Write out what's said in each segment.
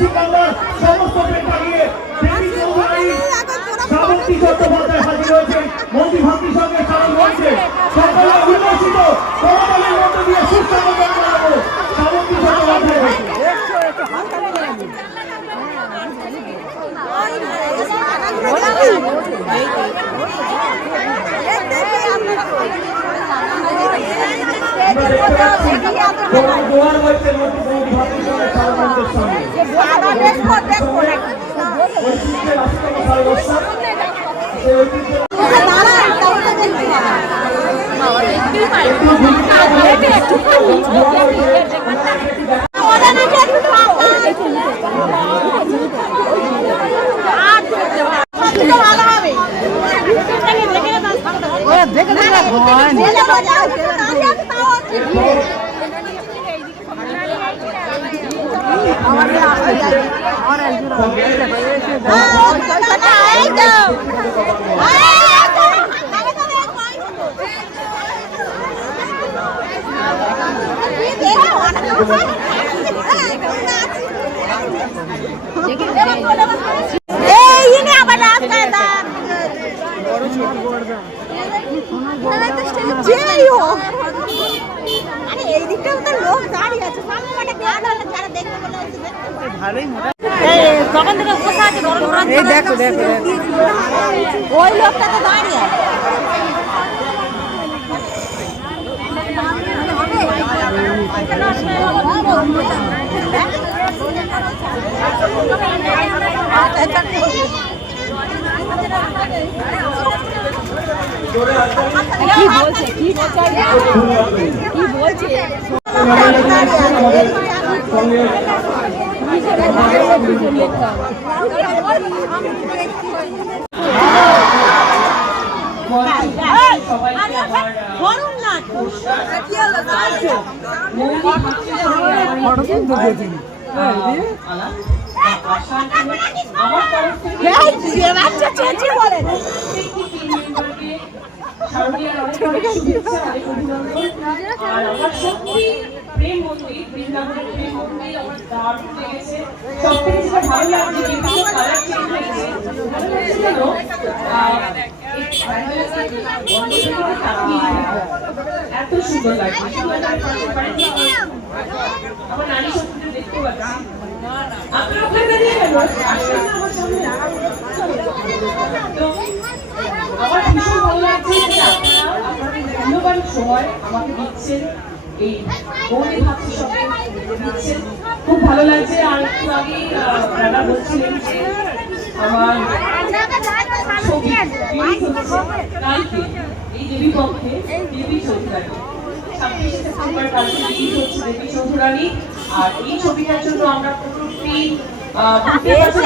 পশ্চিম বাংলার সমস্ত প্রেক্ষাগৃহে দেবী চৌধুরী শ্রাবন্তী চট্টোপাধ্যায় হাজির হয়েছেন মন্ত্রী ভান্তির সঙ্গে সামিল হয়েছে। সকলে উল্লসিত করতালির মধ্য দিয়ে সুস্বাগতম জানাবো শ্রাবন্তী চট্টোপাধ্যায়। দোয়ার হয়েছে মন্ত্রী ভান্তির সঙ্গে শ্রাবন্তের সঙ্গে ঐতিহ্যের আস্তম সারবস্তা সেই ঐতিহ্যের তখন থেকে বসে আছে দেখো দেখো ওই লোকটা তো দাঁড়িয়ে কি বলছে কি বলছে প্রেম মন্দির বৃন্দাবনের প্রেম মন্দির আমার দারুণ লেগেছে। সবথেকে যেটা ভালো লাগছে বিভিন্ন কালার চেঞ্জ হয়েছে এত সুন্দর লাগছে। আমার নারী শক্তিটা দেখতে পাচ্ছি আপনার ওখানে দাঁড়িয়ে গেল আমার ভীষণ ভালো লাগছে যে আপনারা আপনাদের মূল্যবান সময় আমাকে দিচ্ছেন, এই বৌদি ভাবছি সব দিচ্ছেন, খুব ভালো লাগছে। আর একটু আগে দাদা বলছিলেন যে আমার ছবি কালকে এই দেবী পক্ষে দেবী চৌধুরানী 26 সেপ্টেম্বর কালকে রিলিজ হচ্ছে দেবী চৌধুরানী। আর এই ছবিটার জন্য আমরা পুরো টিম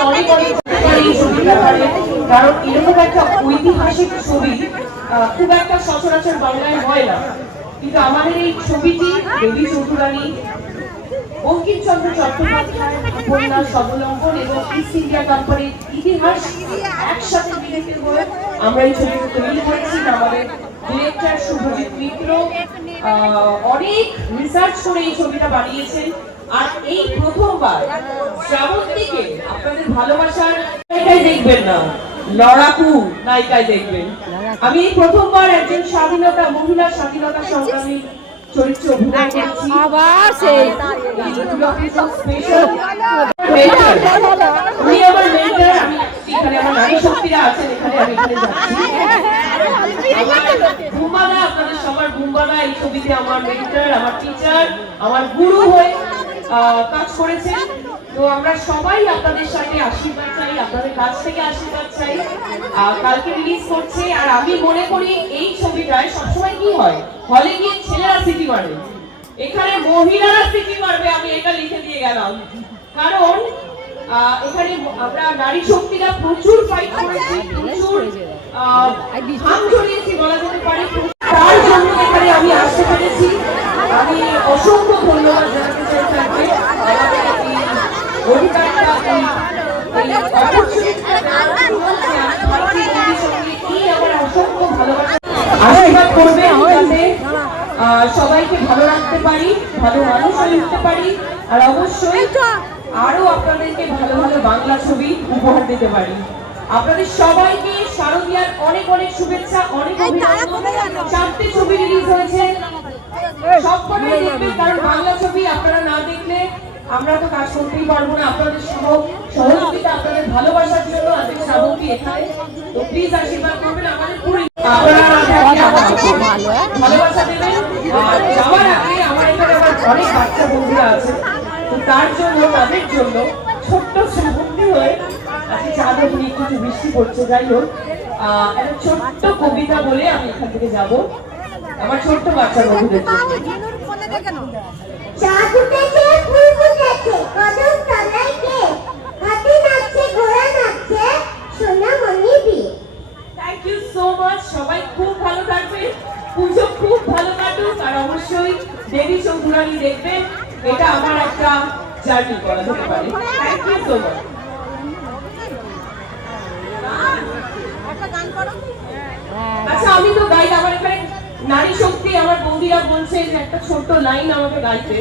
অনেক অনেক এই ছবিটা পারে, কারণ এরকম একটা ঐতিহাসিক ছবি খুব একটা সচরাচর বাংলায় হয় না। কিন্তু আমাদের এই ছবিটি দেবী চৌধুরানী, বঙ্কিমচন্দ্র চট্টোপাধ্যায় উপন্যাস অবলম্বন এবং ইস্ট ইন্ডিয়া কোম্পানির ইতিহাস একসাথে মিলিত হয়ে আমরা এই ছবিটি তৈরি করেছি। আমাদের ডিরেক্টর শুভজিৎ মিত্র অনেক রিসার্চ করে এই ছবিটা বানিয়েছেন। আর এই প্রথমবার শ্রাবন্তীকে আপনাদের ভালোবাসার নায়িকায় দেখবেন না, লড়াকু নায়িকায় দেখবেন। আমি এই প্রথমবার একজন স্বাধীনতা মহিলা স্বাধীনতা সংগ্রামী চরিত্রে অভিনয় করছি। আবার সেই স্পেশাল উনি আমার মেন্টর। আমি এখানে আমার নারী শক্তিরা আছেন, এখানে আমি এখানে যাচ্ছি। বুম্বাদা, আপনাদের সবার বুম্বাদা এই ছবিতে আমার মেন্টর, আমার টিচার, আমার গুরু হয়ে কাজ করেছেন। তো আমরা সবাই আপনাদের সাথে আশীর্বাদ চাই, আপনাদের কাছ থেকে আশীর্বাদ চাই। কালকে রিলিজ করছে। আর আমি মনে করি এই ছবিটায় সবসময় কি হয়, হলে গিয়ে ছেলেরা সিটি মারে, এখানে মহিলারা সিটি মারবে, আমি এটা লিখে দিয়ে গেলাম। কারণ এখানে আমরা নারী শক্তিরা প্রচুর ফাইট করেছি, প্রচুর ঘাম ঝরিয়েছি বলা যেতে পারে। তার জন্য এখানে আমি আসতে পেরেছি। আমি অসংখ্য ধন্যবাদ জানাতে চাই তাকে, আশীর্বাদ করবে যাতে সবাইকে ভালো রাখতে পারি, ভালো মানুষ হয়ে উঠতে পারি। আর অবশ্যই আরো আপনাদেরকে ভালো ভালো বাংলা ছবি উপহার দিতে পারি। আপনাদের সবাইকে শারদীয়ার অনেক অনেক শুভেচ্ছা, অনেক অভিনন্দন। 4টে ছবি রিলিজ হয়েছে, সবকটাই দেখবেন, কারণ বাংলা ছবি আপনারা না দেখলে আমরা তো কাজ করতেই পারবো না। আপনাদের সহযোগিতা, আপনাদের ভালোবাসার জন্য আজকে শ্রাবন্তী এখানে। তো প্লিজ আশীর্বাদ করবেন আমাদের পুরো, ভালোবাসা দেবেন। আর যাওয়ার আগে আমার এখানে আমার অনেক বাচ্চা বন্ধুরা আছে, তো তার জন্য, তাদের জন্য ছোট্ট শ্রাবন্তী হয়ে আজকে চাঁদের একটু বৃষ্টি পড়ছে, যাই হোক একটা ছোট্ট কবিতা বলে আমি এখান থেকে যাব আমার ছোট্ট বাচ্চা বন্ধুদের জন্য। চাঁদ উঠেছে, ফুল ফুটেছে, কদম তলায় কে? হাতি নাচছে, ঘোড়া নাচছে, সোনামণি বিয়ে। Thank you so much. সবাই খুব ভালো থাকবেন, পুজো খুব ভালো কাটুক, আর অবশ্যই দেবী চৌধুরানী দেখবেন। এটা আমার একটা জার্নি বলা যেতে পারে। Thank you so much. আচ্ছা, আমি তো গাই, আমার এখানে নারী শক্তি আমার বৌদিরা বলছে যে একটা ছোট্ট লাইন আমাকে গাইতে।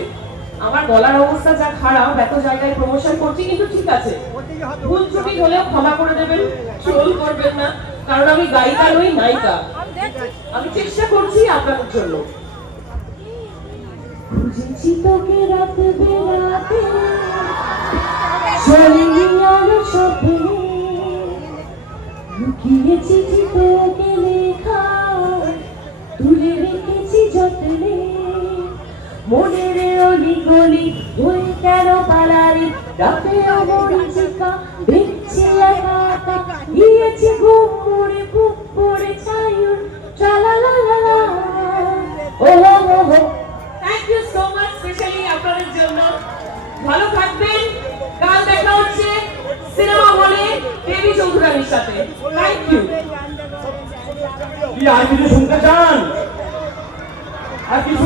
আমার গলার অবস্থা যা খারাপ, এত জায়গায় প্রমোশন করছি, কিন্তু ঠিক আছে, ভুল ত্রুটি হলেও ক্ষমা করে দেবেন, ট্রোল করবেন না, কারণ আমি গায়িকা নই, নায়িকা। আমি চেষ্টা করছি আপনাদের জন্য। খুঁজেছি তোকে রাত বেরাতে, চলিনি আর স্বপ্নে, লুকিয়েছি তোকে লেখা, তুলে রেখেছি যত্নে, মনের অলি গলি হয়ে কেন পালারি, রাতে মরিচিকা দেখছি একা, গিয়েছি ঘুম পড়ে, বুক পড়ে ছায়ুর, ট্রালালালা। ও হো হো হো। Thank you so much, specially আপনাদের জন্য। ভালো থাকবেন। কাল দেখা হচ্ছে সিনেমা হলে দেবী চৌধুরানীর সাথে। Thank you. কি আর কিছু শুনতে চান? আর কিছু